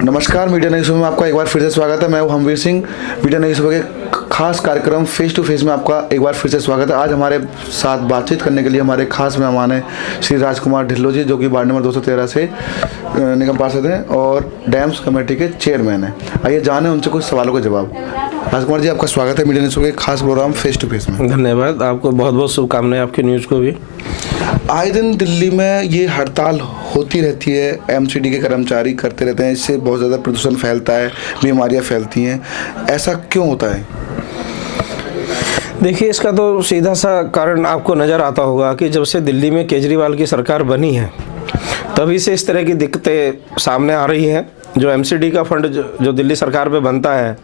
नमस्कार, मीडिया नई सुबह में आपका एक बार फिर से स्वागत है। मैं हूं हमवीर सिंह। मीडिया नई सुबह के खास कार्यक्रम फेस टू फेस में आपका एक बार फिर से स्वागत है। आज हमारे साथ बातचीत करने के लिए हमारे खास मेहमान हैं श्री राजकुमार ढिल्लों जी, जो कि वार्ड नंबर 213 से निगम पार्षद हैं और डैम्स कमेटी के चेयरमैन हैं। आइए जाने उनसे कुछ सवालों का जवाब। राजकुमार जी, आपका स्वागत है मीडिया नई सुबह के खास प्रोग्राम फेस टू फेस में। धन्यवाद, आपको बहुत बहुत शुभकामनाएं आपकी न्यूज़ को भी। आए दिन दिल्ली में ये हड़ताल होती रहती है, एमसीडी के कर्मचारी करते रहते हैं, इससे बहुत ज़्यादा प्रदूषण फैलता है, बीमारियां फैलती हैं। ऐसा क्यों होता है? देखिए, इसका तो सीधा सा कारण आपको नज़र आता होगा कि जब से दिल्ली में केजरीवाल की सरकार बनी है तभी से इस तरह की दिक्कतें सामने आ रही हैं। जो एमसीडी का फंड जो दिल्ली सरकार पे बनता है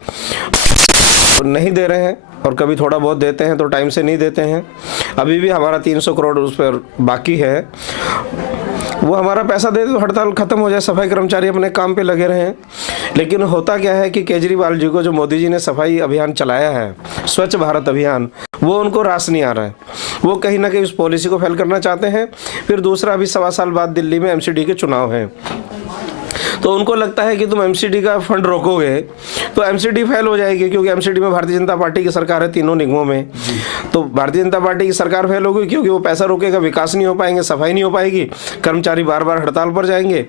नहीं दे रहे हैं, और कभी थोड़ा बहुत देते हैं तो टाइम से नहीं देते हैं। अभी भी हमारा 300 करोड़ उस पर बाकी है। वो हमारा पैसा दे तो हड़ताल खत्म हो जाए, सफाई कर्मचारी अपने काम पे लगे रहें। लेकिन होता क्या है कि केजरीवाल जी को, जो मोदी जी ने सफाई अभियान चलाया है, स्वच्छ भारत अभियान, वो उनको रास नहीं आ रहा है। वो कहीं ना कहीं उस पॉलिसी को फेल करना चाहते हैं। फिर दूसरा, अभी 1.25 साल बाद दिल्ली में एमसीडी के चुनाव हैं, तो उनको लगता है कि तुम एमसीडी का फंड रोकोगे तो एमसीडी फेल हो जाएगी, क्योंकि एमसीडी में भारतीय जनता पार्टी की सरकार है तीनों निगमों में। तो भारतीय जनता पार्टी की सरकार फेल होगी क्योंकि वो पैसा रोकेगा, विकास नहीं हो पाएंगे, सफाई नहीं हो पाएगी, कर्मचारी बार बार हड़ताल पर जाएंगे।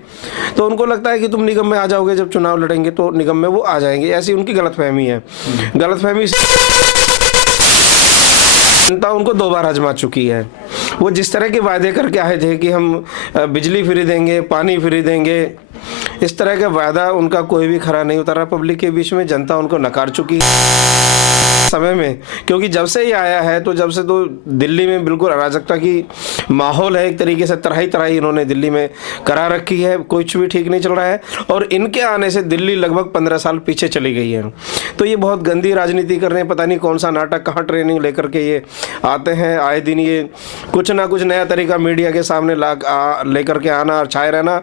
तो उनको लगता है कि तुम निगम में आ जाओगे, जब चुनाव लड़ेंगे तो निगम में वो आ जाएंगे। ऐसी उनकी गलतफहमी है। गलतफहमी जनता उनको 2 बार आजमा चुकी है। वो जिस तरह के वायदे करके आए थे कि हम बिजली फ्री देंगे, पानी फ्री देंगे, इस तरह का वायदा उनका कोई भी खरा नहीं उतरा पब्लिक के बीच में। जनता उनको नकार चुकी है समय में, क्योंकि जब से ये आया है तो जब से तो दिल्ली में बिल्कुल अराजकता की माहौल है। एक तरीके से तराही तराही इन्होंने दिल्ली में करा रखी है, कुछ भी ठीक नहीं चल रहा है। और इनके आने से दिल्ली लगभग 15 साल पीछे चली गई है। तो ये बहुत गंदी राजनीति कर रहे हैं। पता नहीं कौन सा नाटक, कहाँ ट्रेनिंग लेकर के ये आते हैं। आए दिन ये कुछ ना कुछ नया तरीका मीडिया के सामने लेकर के आना और छाए रहना।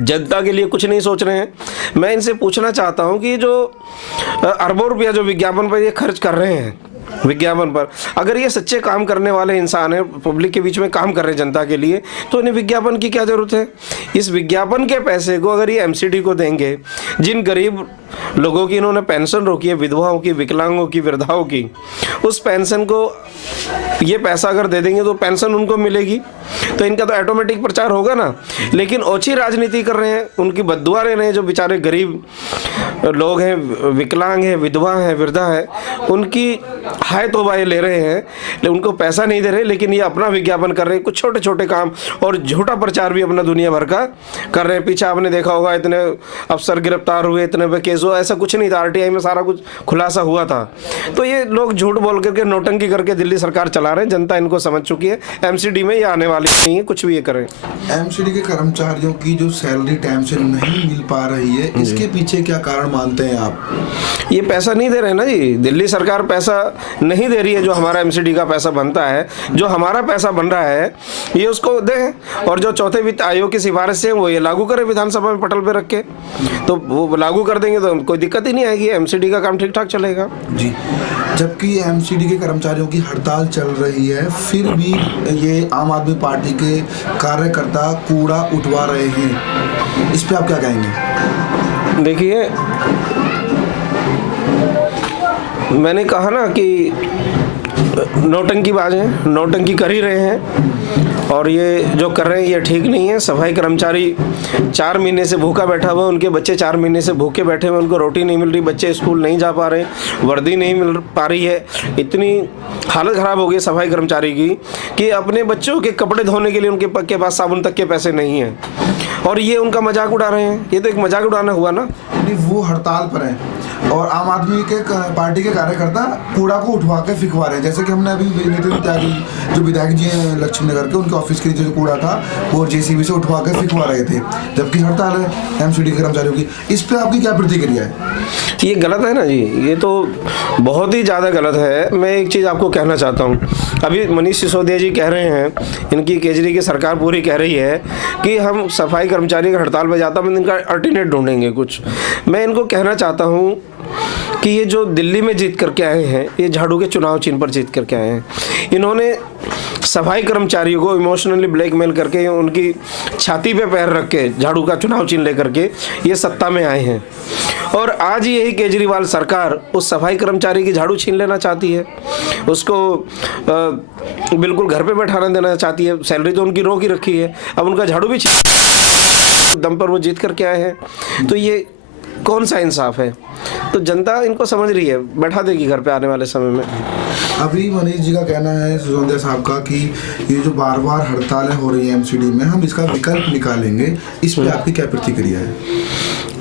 जनता के लिए कुछ नहीं सोच रहे हैं। मैं इनसे पूछना चाहता हूं कि जो अरबों रुपया जो विज्ञापन पर ये खर्च कर रहे हैं, विज्ञापन पर, अगर ये सच्चे काम करने वाले इंसान हैं, पब्लिक के बीच में काम कर रहे हैं जनता के लिए, तो इन्हें विज्ञापन की क्या जरूरत है? इस विज्ञापन के पैसे को अगर ये एमसीडी को देंगे, जिन गरीब लोगों की इन्होंने पेंशन रोकी है, विधवाओं की, विकलांगों की, वृद्धाओं की, उस पेंशन को ये पैसा अगर दे देंगे तो पेंशन उनको मिलेगी, तो इनका तो ऑटोमेटिक प्रचार होगा ना। लेकिन ओछी राजनीति कर रहे हैं, उनकी बद्दुआ ले रहे हैं। जो बेचारे गरीब लोग हैं, विकलांग हैं, विधवा हैं, वृद्धा है, उनकी हाय तौबा ये ले रहे हैं। उनको पैसा नहीं दे रहे, लेकिन ये अपना विज्ञापन कर रहे हैं, कुछ छोटे छोटे काम, और झूठा प्रचार भी अपना दुनिया भर का कर रहे हैं। पीछे आपने देखा होगा इतने अफसर गिरफ्तार हुए, इतने पे केस हुआ, ऐसा कुछ नहीं था। आरटीआई में सारा कुछ खुलासा हुआ था। तो ये लोग झूठ बोल करके, नोटंकी करके दिल्ली सरकार चला रहे हैं। जनता इनको समझ चुकी है। एमसीडी में ये आने वाली नहीं है, कुछ भी ये करें। एमसीडी के कर्मचारियों की जो सैलरी टाइम से नहीं मिल पा रही है, इसके पीछे क्या कारण मानते हैं आप? ये पैसा नहीं दे रहे ना जी, दिल्ली सरकार पैसा नहीं दे रही है। जो हमारा एमसीडी का पैसा बनता है, जो हमारा पैसा बन रहा है, ये उसको दें। और जो चौथे वित्त आयोग की सिफारिश है वो ये लागू करें विधानसभा में पटल पे रख के, तो वो लागू कर देंगे तो कोई दिक्कत ही नहीं आएगी। एमसीडी का काम ठीक ठाक चलेगा जी। जबकि एमसीडी के कर्मचारियों की हड़ताल चल रही है, फिर भी ये आम आदमी पार्टी के कार्यकर्ता कूड़ा उठवा रहे हैं, इस पे आप क्या कहेंगे? देखिए, मैंने कहा ना कि नौटंकीबाज हैं, नौटंकी कर ही रहे हैं, और ये जो कर रहे हैं ये ठीक नहीं है। सफाई कर्मचारी 4 महीने से भूखा बैठा हुआ, उनके बच्चे 4 महीने से भूखे बैठे हुए, उनको रोटी नहीं मिल रही, बच्चे स्कूल नहीं जा पा रहे, वर्दी नहीं मिल पा रही है। इतनी हालत ख़राब हो गई सफाई कर्मचारी की कि अपने बच्चों के कपड़े धोने के लिए उनके पास साबुन तक के पैसे नहीं हैं, और ये उनका मजाक उड़ा रहे हैं। ये तो एक मजाक उड़ाना हुआ ना। वो हड़ताल पर है और आम आदमी के पार्टी के कार्यकर्ता कूड़ा को उठवा के फिकवा रहे हैं। जैसे कि हमने अभी नितिन त्यागी जो विधायक जी हैं लक्ष्मी नगर के, उनके ऑफिस के जो कूड़ा था वो जेसीबी से उठवा के फिकवा रहे थे, जबकि हड़ताल है एमसीडी कर्मचारियों की। इस पर आपकी क्या प्रतिक्रिया है? ये गलत है ना जी, ये तो बहुत ही ज़्यादा गलत है। मैं एक चीज़ आपको कहना चाहता हूँ। अभी मनीष सिसोदिया जी कह रहे हैं, इनकी केजरी की सरकार पूरी कह रही है कि हम सफाई कर्मचारी का हड़ताल पर जाता हम इनका अल्टरनेट ढूंढेंगे कुछ। मैं इनको कहना चाहता हूँ कि ये जो दिल्ली में जीत करके आए हैं, ये झाड़ू के चुनाव चिन्ह पर जीत करके आए हैं। इन्होंने सफाई कर्मचारियों को इमोशनली ब्लैकमेल करके उनकी छाती पे पैर रख के झाड़ू का चुनाव चिन्ह लेकर के ये सत्ता में आए हैं। और आज यही केजरीवाल सरकार उस सफाई कर्मचारी की झाड़ू छीन लेना चाहती है, उसको बिल्कुल घर पे बैठाना देना चाहती है। सैलरी तो उनकी रोक ही रखी है, अब उनका झाड़ू भी दम पर वो जीत करके आए हैं। तो ये कौन सा इंसाफ है? तो जनता इनको समझ रही है, बैठा देगी घर पे आने वाले समय में। अभी मनीष जी का कहना है, सिसोदिया साहब का, कि ये जो बार बार हड़तालें हो रही है एमसीडी में, हम इसका विकल्प निकालेंगे। इस पे आपकी क्या प्रतिक्रिया है?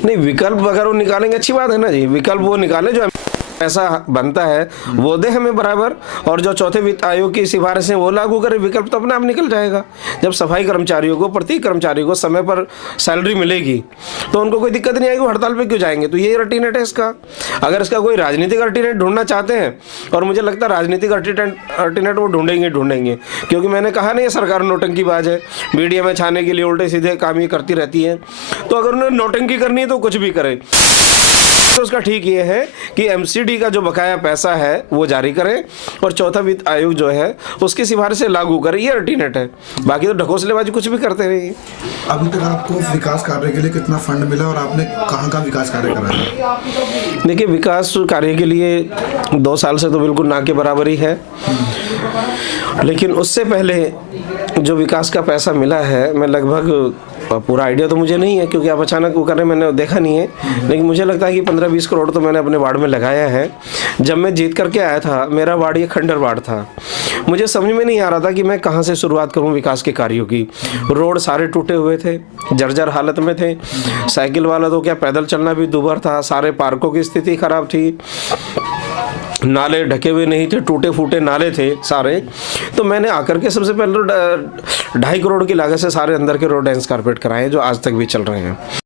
नहीं, विकल्प अगर वो निकालेंगे अच्छी बात है ना जी। विकल्प वो निकाले जो ऐसा बनता है वो दे हमें बराबर, और जो चौथे वित्त आयोग की सिफारिशें वो लागू करें। विकल्प तो अपने आप निकल जाएगा। जब सफाई कर्मचारियों को, प्रत्येक कर्मचारी को समय पर सैलरी मिलेगी तो उनको कोई दिक्कत नहीं आएगी। वो हड़ताल पे क्यों जाएंगे? तो यही अल्टरनेट है इसका। अगर इसका कोई राजनीतिक अल्टरनेट ढूंढना चाहते हैं, और मुझे लगता है राजनीतिक अल्टरनेट वो ढूंढेंगे, क्योंकि मैंने कहा नहीं, ये सरकार नौटंकीबाज है, मीडिया में छाने के लिए उल्टे सीधे काम ये करती रहती है। तो अगर उन्हें नौटंकी करनी है तो कुछ भी करें। तो उसका ठीक ये है कि एमसीडी का जो बकाया पैसा है वो जारी करें, और चौथा वित्त आयोग जो है उसकी सिफारिश से लागू करें। ये अल्टरनेट है। बाकी तो ढकोसलेबाजी कुछ भी करते रहिए। अभी तक आपको विकास कार्य के लिए कितना फंड मिला और आपने कहाँ विकास कार्य कराया? देखिए, विकास कार्य के लिए 2 साल से तो बिल्कुल ना के बराबर ही है, लेकिन उससे पहले जो विकास का पैसा मिला है, मैं लगभग, पूरा आइडिया तो मुझे नहीं है क्योंकि आप अचानक वो कर रहे, मैंने देखा नहीं है, लेकिन मुझे लगता है कि 15-20 करोड़ तो मैंने अपने वार्ड में लगाया है। जब मैं जीत करके आया था, मेरा वार्ड ये खंडर वार्ड था। मुझे समझ में नहीं आ रहा था कि मैं कहाँ से शुरुआत करूँ विकास के कार्यों की। रोड सारे टूटे हुए थे, जर्जर हालत में थे। साइकिल वाला तो क्या, पैदल चलना भी दूभर था। सारे पार्कों की स्थिति खराब थी, नाले ढके हुए नहीं थे, टूटे फूटे नाले थे सारे। तो मैंने आकर के सबसे पहले 2.5 करोड़ की लागत से सारे अंदर के रोड एस्कारपेट कराए, जो आज तक भी चल रहे हैं।